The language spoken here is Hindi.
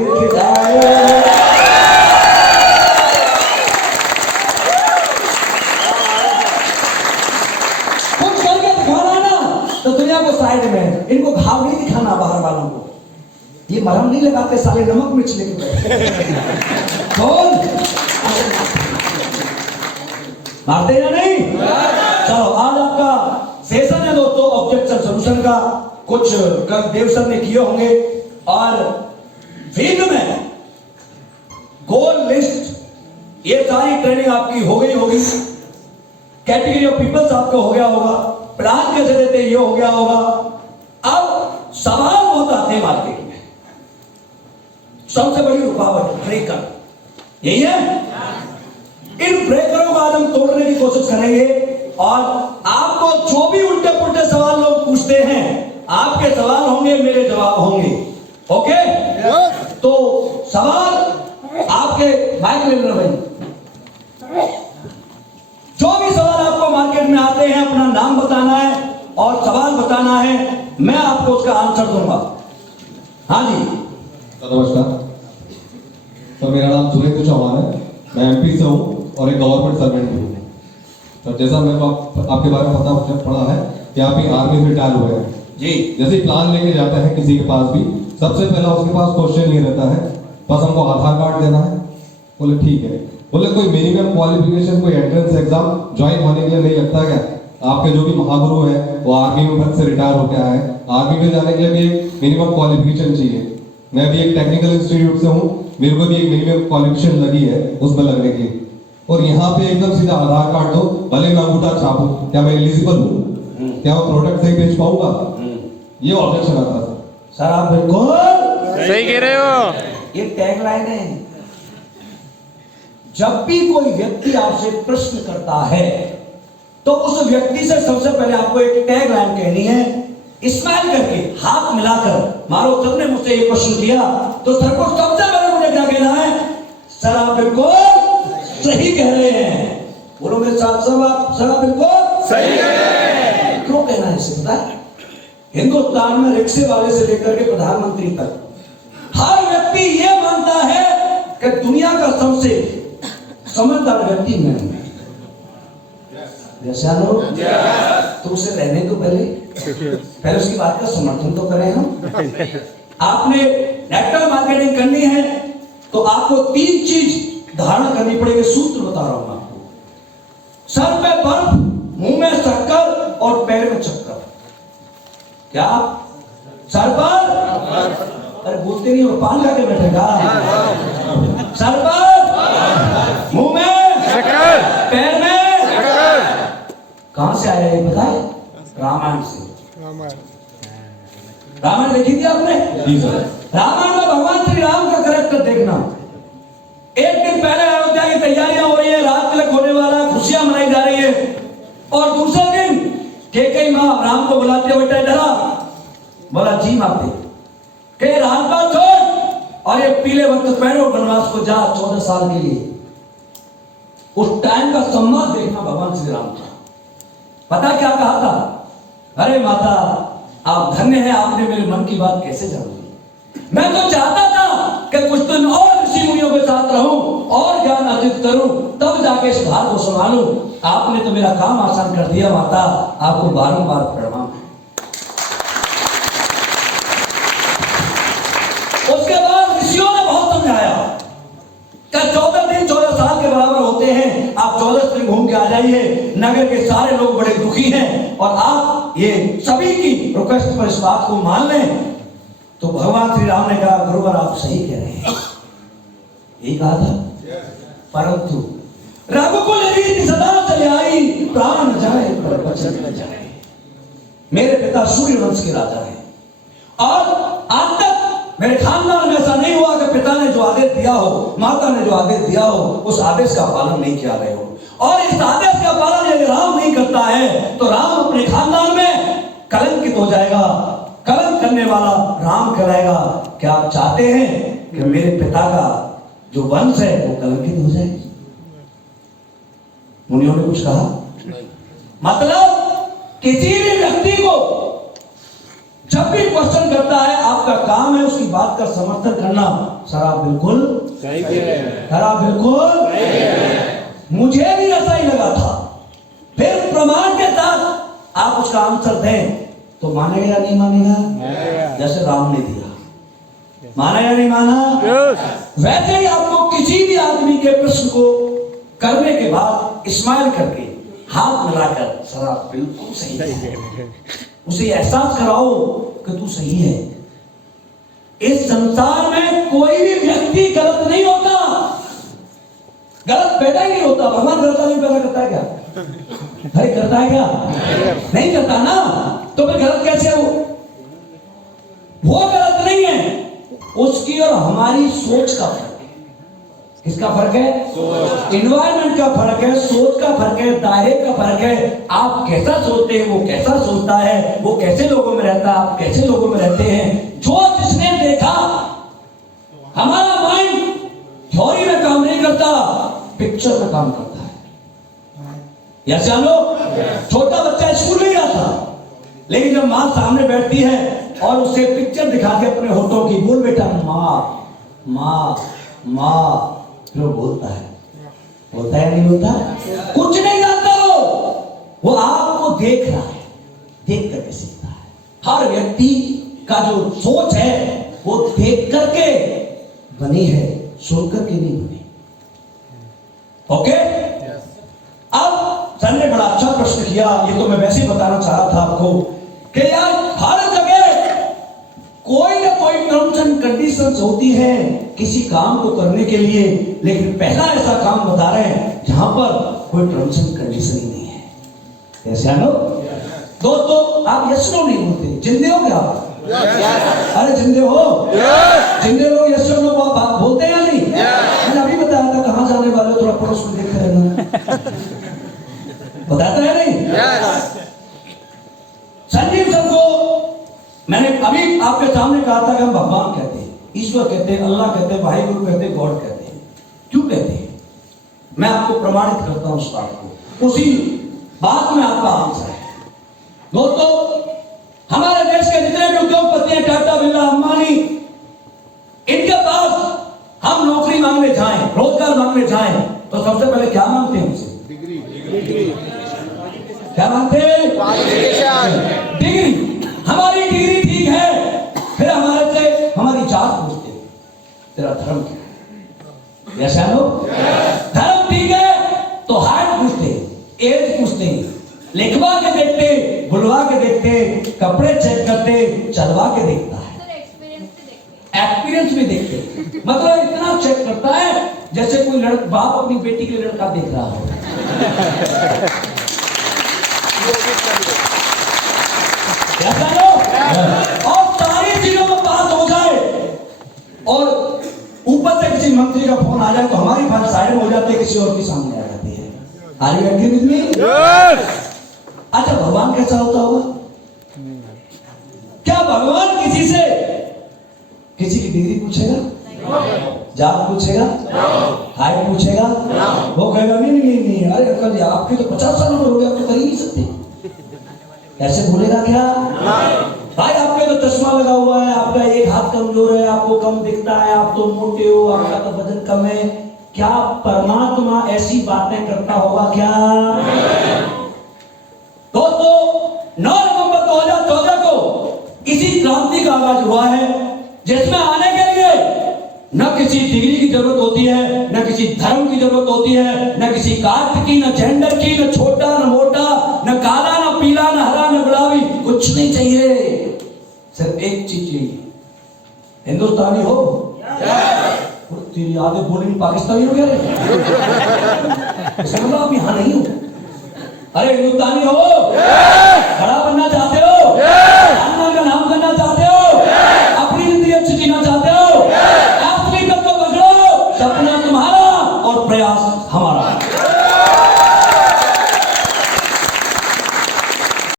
दिख जाए। कुछ करके दिखाना ना तो दुनिया को साइड में, इनको घाव नहीं दिखाना बाहर वालों को। ये मरहम नहीं लगाते साले, नमक मिर्च लेके बैठे। कौन मारते या नहीं? चलो आज आपका सेशन है दोस्तों ऑब्जेक्शन सॉल्यूशन का। कुछ कल देव सर ने किए होंगे और फील्ड में गोल लिस्ट, ये सारी ट्रेनिंग आपकी हो गई होगी। कैटेगरी ऑफ पीपल्स आपको हो गया होगा, प्लान कैसे देते ये हो गया होगा। अब सवाल बहुत आते हैं मार्केट में, सबसे बड़ी रुकावट ब्रेकर, यही है। इन ब्रेकरों को आज हम तोड़ने की कोशिश करेंगे और आपको जो भी उल्टे पुल्टे सवाल लोग पूछते हैं, आपके सवाल होंगे, मेरे जवाब होंगे। ओके? तो सवाल आपके माइक ले लो भाई। जो भी सवाल आपको मार्केट में आते हैं, अपना नाम बताना है और सवाल बताना है, मैं आपको उसका आंसर दूंगा। हाँ जी नमस्कार, तो मेरा नाम सुरेंद्र चौहान है, मैं एमपी से हूँ और एक गवर्नमेंट सर्वेंट भी हूँ। तो जैसा मेरे को आपके बारे में पता है कि आप ही आर्मी से रिटायर हुए हैं जी। जैसे प्लान लेके जाते हैं किसी के पास भी, सबसे पहला उसके पास क्वेश्चन ये रहता है, बस हमको आधार कार्ड देना है। बोले ठीक है। बोले कोई मिनिमम क्वालिफिकेशन, कोई एंट्रेंस एग्जाम ज्वाइन होने के लिए नहीं लगता क्या? आपके जो भी महागुरु है वो आर्मी में से रिटायर होकर आए, आर्मी में जाने के लिए भी एक मिनिमम क्वालिफिकेशन चाहिए। मैं भी एक टेक्निकल इंस्टीट्यूट से हूँ, मेरे को भी एक मिनिमम क्वालिफिकेशन लगी है उसमें लगने की। और यहाँ पे एकदम सीधा आधार कार्ड दो, भले मैं अंगूठा छापूं, क्या मैं एलिजिबल हूँ? क्या मैं प्रोडक्ट सही बेच पाऊंगा? ये ऑब्जेक्शन आता है सर। आप बिल्कुल सही कह रहे हो। ये टैगलाइन है। जब भी कोई व्यक्ति आपसे प्रश्न करता है तो उस व्यक्ति से सबसे पहले आपको एक टैगलाइन कहनी है, स्माइल करके, हाथ मिलाकर। मारो सबने मुझसे ये क्वेश्चन किया तो सर को सबसे पहले मुझे क्या कहना है? सर आप बिल्कुल सही कह रहे हैं। बोलो मेरे साथ सब, आप सर आप बिल्कुल सही कह रहे हैं। क्यों कहना है इसे पता है? हिंदुस्तान में रिक्शे वाले से लेकर के प्रधानमंत्री तक हर व्यक्ति ये मानता है कि दुनिया का सबसे समझदार व्यक्ति मैं हूं। तो उसे रहने को पहले उसकी बात का समर्थन तो करें हम। आपने नेटवर्क मार्केटिंग करनी है तो आपको 3 चीज धारणा करनी पड़ेगी। सूत्र बता रहा हूं आपको। सर पे बर्फ, मुंह में शक्कर और पैर में चक्कर। क्या सर पर? अरे बोलते नहीं हो, पान खा के बैठेगा। सर पर, मुंह में शक्कर, पैर में शक्कर। कहां से आया ये बताए? रामायण से। रामायण देखी थी आपने? रामायण में भगवान श्री राम का कैरेक्टर देखना। एक दिन पहले अयोध्या की तैयारियां हो रही है, रात तिलक होने वाला, खुशियां मनाई जा रही है। और दूसरे दिन कैकेयी मां राम को बुलाते हुए बेटा डरा, बोला जी माते के राजपाट छोड़ और ये पीले वस्त्र पहनो, वनवास को जा 14 साल के लिए। उस टाइम का सम्मान देखना भगवान श्री राम का। पता क्या कहा था? अरे माता आप धन्य हैं, आपने मेरे मन की बात कैसे जान ली। मैं तो चाहता था कि कुछ दिन और ऋषि मुनियों के साथ रहूं और ज्ञान अर्जित करूं, तब जाके इस भार को संभालूं। आपने तो मेरा काम आसान कर दिया माता, आपको बारंबार प्रणाम है। उसके बाद ऋषियों ने बहुत समझाया कि 14 दिन 14 साल के बराबर होते हैं। आप 14 दिन घूम के आ जाइए। नगर के सारे लोग बड़े दुखी हैं और आप ये सभी की रिक्वेस्ट पर इस बात को मान लें। तो भगवान श्री राम ने कहा गुरुवर आप सही कह रहे हैं, यही कहा था। परंतु रघुकुल रीति सदा चली आई, प्राण जाए पर वचन न जाए। मेरे पिता सूर्य वंश के राजा हैं और आज तक मेरे खानदान में ऐसा नहीं हुआ कि पिता ने जो आदेश दिया हो, माता ने जो आदेश दिया हो, उस आदेश का पालन नहीं किया गया हो। और इस आदेश का पालन यदि राम नहीं करता है तो राम अपने खानदान में कलंकित हो जाएगा। कलंक करने वाला राम कहलाएगा। क्या आप चाहते हैं कि मेरे पिता का जो वंश है वो कलंकित हो जाए? मुनियों ने कुछ कहा? मतलब किसी भी व्यक्ति को जब भी क्वेश्चन करता है, आपका काम है उसकी बात का समर्थन करना। सर आप बिल्कुल सही कह रहे हो। सर आप बिल्कुल, मुझे भी ऐसा ही लगा था। फिर प्रमाण के साथ आप उसका आंसर दें तो मानेगा या नहीं मानेगा? जैसे राम ने दिया, माना या नहीं माना? वैसे ही आपको किसी भी आदमी के प्रश्न को करने के बाद स्माइल करके हाथ मिलाकर सर आप बिल्कुल सही है, उसे एहसास कराओ कि तू सही है। इस संसार में कोई भी व्यक्ति गलत नहीं होता, गलत पैदा ही नहीं होता। भगवान गलत नहीं पैदा करता है क्या? भाई करता है क्या? नहीं करता ना, तो फिर गलत कैसे हो? वो गलत नहीं है, उसकी और हमारी सोच का फर्क है। किसका फर्क है? इन्वायरमेंट का फर्क है, सोच का फर्क है, दायरे का फर्क है। आप कैसा सोचते हैं, वो कैसा सोचता है, वो कैसे लोगों में रहता है, आप कैसे लोगों में रहते हैं। जो जिसने देखा, हमारा माइंड थ्योरी में काम नहीं करता, पिक्चर में काम करता है। यस या नो? छोटा बच्चा स्कूल नहीं जाता, लेकिन जब माँ सामने बैठती है और उसे पिक्चर दिखा के अपने होठों की, बोल बेटा माँ माँ माँ, फिर वो बोलता है या नहीं बोलता? कुछ नहीं जानता वो आपको देख रहा है, देख करके सीखता है। हर व्यक्ति का जो सोच है वो देख करके बनी है, सुन करके नहीं बनी। ओके? अब सर ने बड़ा अच्छा प्रश्न किया, ये तो मैं वैसे ही बताना चाह रहा था आपको कि यार हर जगह कोई ना कोई टर्म्स एंड कंडीशंस होती है किसी काम को करने के लिए, लेकिन पहला ऐसा काम बता रहे हैं जहां पर कोई टर्म्स एंड कंडीशन ही नहीं है। कैसे नो? दोस्तों आप यस नो नहीं बोलते, जिंदे हो क्या आप? अरे जिंदे हो? जिंदे लोग यस नो बोलते हैं या नहीं? मैंने अभी बताया था कहां जाने वाले, थोड़ा पड़ोस में देखते रहना। बताता है नहीं? संजीव सर को मैंने अभी आपके सामने कहा था कि हम भगवान कहते हैं, ईश्वर कहते हैं, अल्लाह कहते हैं, भाई गुरु कहते हैं, गॉड कहते हैं। क्यों कहते हैं? मैं आपको प्रमाणित करता हूं उस बात को, उसी बात में आपका आंसर है। दोस्तों हमारे देश के जितने भी उद्योगपति हैं, टाटा बिरला अंबानी, इनके पास हम नौकरी मांगने जाएं, रोजगार मांगने जाएं तो सबसे पहले क्या मांगते हैं उनसे? डिग्री। क्या मांगते हैं? डिग्री। हमारी डिग्री ठीक है, फिर हमारे से हमारी जात पूछते, तेरा धर्म क्या है? ऐसा लो? धर्म ठीक है तो हाइट पूछते, एज पूछते, लिखवा के देखते, बुलवा के देखते, कपड़े चेक करते, चलवा के देखता है, एक्सपीरियंस भी देखते। मतलब इतना चेक करता है जैसे कोई बाप अपनी बेटी के लिए लड़का देख रहा हो। और सारी चीजों में पास हो जाए और ऊपर से किसी मंत्री का फोन आ जाए तो हमारी फाइल साइड में हो जाती है, किसी और की सामने आ जाती है। Are you agree with me? अच्छा भगवान कैसा होता होगा? क्या भगवान किसी से किसी की डिग्री पूछेगा? जात पूछेगा? हाइट पूछेगा? वो कहेगा नहीं, अरे अंकल जी आपके तो 50 साल उम्र हो गया, आप तो कर ही नहीं सकते। ऐसे बोलेगा क्या? भाई आपके तो चश्मा लगा हुआ है, आपका एक हाथ कमजोर है, आपको कम दिखता है, आप तो मोटे हो, आपका तो वजन कम है। क्या परमात्मा ऐसी बातें करता होगा क्या? दोस्तों 9 नवंबर 2014 को इसी क्रांति का आगाज हुआ है, जिसमें आने के लिए न किसी डिग्री की जरूरत होती है, न किसी धर्म की जरूरत होती है, न किसी कास्ट की, न जेंडर की, न छोटा न मोटा, न काला न पीला, न हरा न गुलाबी, कुछ नहीं चाहिए। सिर्फ एक चीज चाहिए, हिंदुस्तानी हो। तेरी आदत बोलेंगे पाकिस्तानी हो गया, इसका मतलब आप यहां नहीं हो। अरे हिंदुस्तानी हो।